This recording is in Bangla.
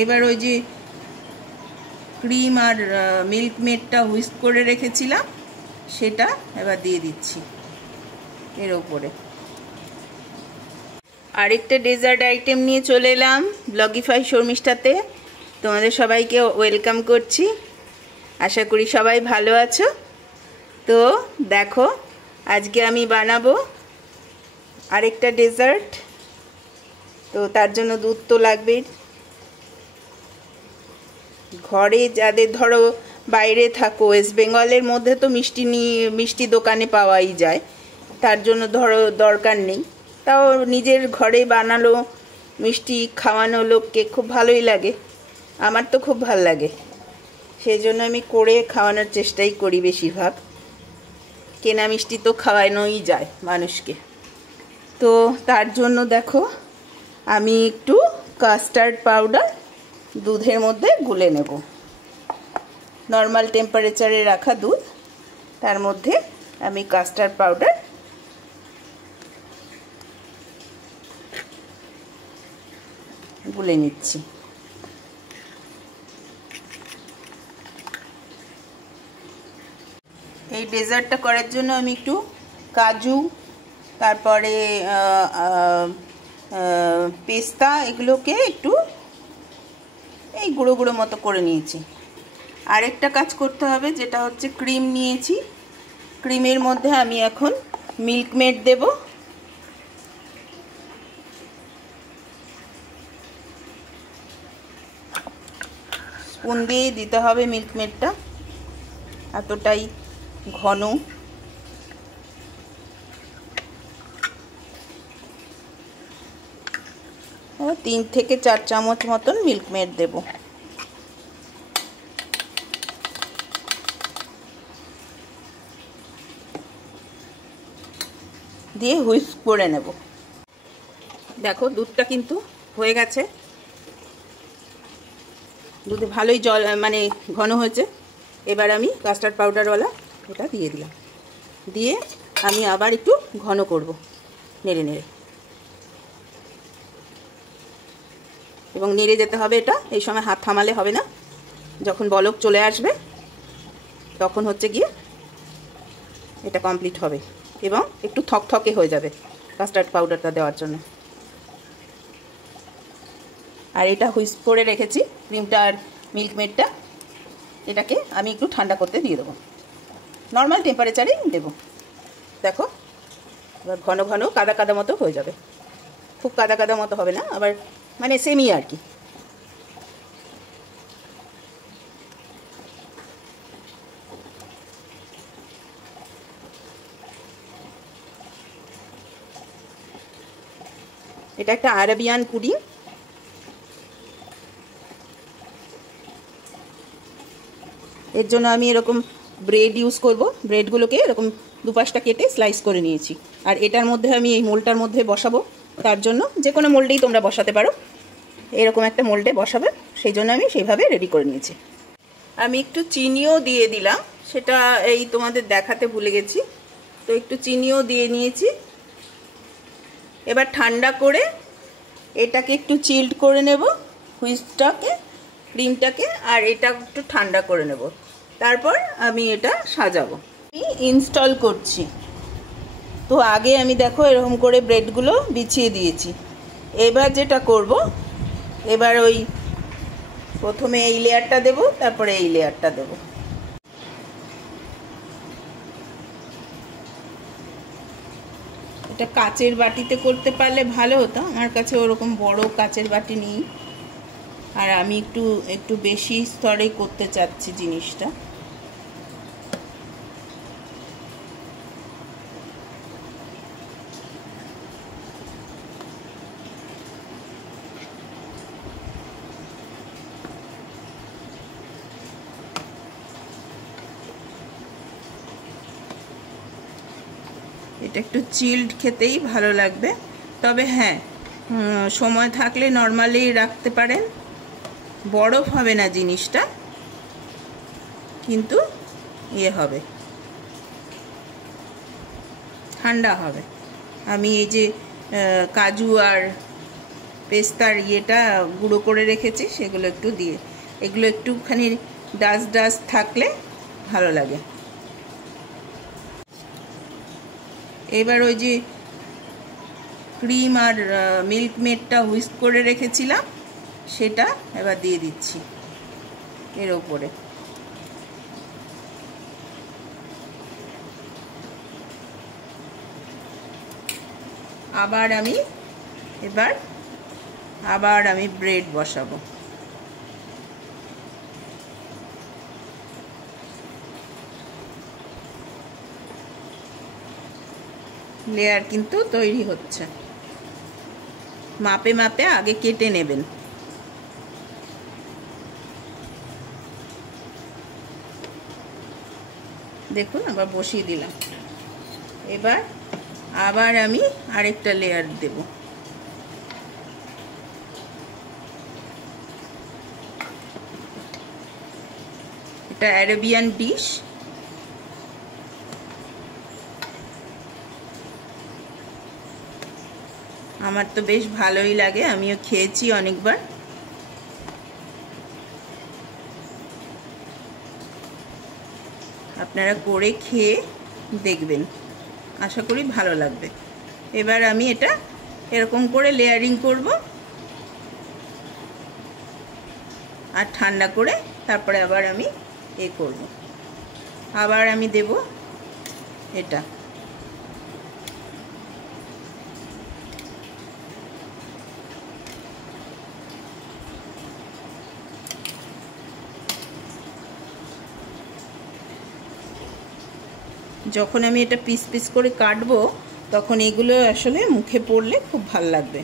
এবার ওই যে ক্রিম আর মিল্ক মেডটা হুইস্ক করে রেখেছিলাম সেটা এবার দিয়ে দিচ্ছি এর ওপরে। আরেকটা ডেজার্ট আইটেম নিয়ে চলে এলাম ব্লগিফাই শর্মিষ্ঠাতে। তোমাদের সবাইকে ওয়েলকাম করছি, আশা করি সবাই ভালো আছো। তো দেখো আজকে আমি বানাবো আরেকটা ডেজার্ট। তো তার জন্য দুধ তো লাগবেই। ঘরে যাদের ধরো বাইরে থাকো, ওয়েস্ট বেঙ্গলের মধ্যে তো মিষ্টি দোকানে পাওয়াই যায়, তার জন্য ধরো দরকার নেই। তাও নিজের ঘরে বানালো মিষ্টি খাওয়ানো লোককে খুব ভালোই লাগে, আমার তো খুব ভালো লাগে, সেই জন্য আমি করে খাওয়ানোর চেষ্টাই করি বেশিরভাগ। কেনা মিষ্টি তো খাওয়ানোই যায় মানুষকে। তো তার জন্য দেখো আমি একটু কাস্টার্ড পাউডার দুধের মধ্যে গুলে নেব। নর্মাল টেম্পারেচারে রাখা দুধ, তার মধ্যে আমি কাস্টার্ড পাউডার গুলে নিচ্ছি। এই ডেজার্টটা করার জন্য আমি একটু কাজু, তারপরে পেস্তা, এগুলোকে একটু এই গুঁড়ো গুঁড়ো মতো করে নিয়েছি। আরেকটা কাজ করতে হবে, যেটা হচ্ছে ক্রিম নিয়েছি। ক্রিমের মধ্যে আমি এখন মিল্ক মেড দেব। স্পুন দিয়ে দিতে হবে মিল্ক মেডটা, এতটাই ঘন। 3 থেকে 4 চামচ মতন মিল্ক মেড দেব। দিয়ে হুইস্ক করে নেব। দেখো দুধটা কিন্তু হয়ে গেছে, দুধে ভালোই জল মানে ঘন হয়েছে। এবার আমি কাস্টার্ড পাউডারওয়ালা এটা দিয়ে দিলাম, দিয়ে আমি আবার একটু ঘন করব নেড়ে নেড়ে, এবং নেড়ে যেতে হবে এটা। এই সময় হাত থামালে হবে না, যখন বলক চলে আসবে তখন হচ্ছে গিয়ে এটা কমপ্লিট হবে এবং একটু থকথকে হয়ে যাবে কাস্টার্ড পাউডারটা দেওয়ার জন্য। আর এটা হুইস্ক করে রেখেছি ক্রিমটা আর মিল্ক মেডটা, এটাকে আমি একটু ঠান্ডা করতে দিয়ে দেবো, নর্মাল টেম্পারেচারেই দেবো। দেখো এবার ঘন ঘন কাদা কাদা মতো হয়ে যাবে, খুব কাদা কাদা মতো হবে না, আবার মানে সেমি আর কি। এটা একটা আরাবিয়ান পুডিং। এর জন্য আমি এরকম ব্রেড ইউজ করব। ব্রেডগুলোকে এরকম দুপাশটা কেটে স্লাইস করে নিয়েছি। আর এটার মধ্যে আমি এই মোল্ডটার মধ্যে বসাবো, তার জন্য যে কোনো মোল্ডেই তোমরা বসাতে পারো, এরকম একটা মোল্ডে বসাবে, সেই জন্য আমি সেইভাবে রেডি করে নিয়েছি। আমি একটু চিনিও দিয়ে দিলাম, সেটা এই তোমাদের দেখাতে ভুলে গেছি। তো একটু চিনিও দিয়ে নিয়েছি। এবার ঠান্ডা করে এটাকে একটু চিল্ড করে নেব, হুইস্কটাকে, ক্রিমটাকে, আর এটা একটু ঠান্ডা করে নেব। তারপর আমি এটা সাজাবো। আমি ইনস্টল করছি। তো আগে আমি দেখো এরকম করে ব্রেডগুলো বিছিয়ে দিয়েছি। এবার যেটা করব, এবার ওই প্রথমে এই লেয়ারটা দেব, তারপরে এই লেয়ারটা দেব। এটা কাচের বাটিতে করতে পারলে ভালো হতো, আমার কাছে ওরকম বড় কাচের বাটি নেই, আর আমি একটু বেশি স্তরে করতে চাচ্ছি জিনিসটা। এটা একটু চিল্ড খেতেই ভালো লাগবে, তবে হ্যাঁ সময় থাকলে নর্মালি রাখতে পারেন। বরফ হবে না জিনিসটা, কিন্তু হবে, ঠান্ডা হবে। আমি এই যে কাজু আর পেস্তার ইয়েটা গুঁড়ো করে রেখেছি, সেগুলো একটু দিয়ে, এগুলো একটুখানি ডাস্ট ডাস্ট থাকলে ভালো লাগে। এবার ওই যে ক্রিম আর মিল্ক মেডটা হুইস্ক করে রেখেছিলাম সেটা এবার দিয়ে দিচ্ছি এর ওপরে। আবার আমি ব্রেড বসাবো। লেয়ার কিন্তু তৈরি হচ্ছে। মাপে মাপে আগে কেটে নেবেন। দেখুন আবার বসিয়ে দিলাম। এবার আবার আমি আরেকটা লেয়ার দেব। এটা অ্যারাবিয়ান ডিশ। আমার তো বেশ ভালোই লাগে, আমিও খেয়েছি অনেকবার। আপনারা করে খেয়ে দেখবেন, আশা করি ভালো লাগবে। এবার আমি এটা এরকম করে লেয়ারিং করব আর ঠান্ডা করে তারপরে আবার আমি করব। আবার আমি দেব এটা। যখন আমি এটা পিস পিস করে কাটবো তখন এগুলো আসলে মুখে পড়লে খুব ভালো লাগবে।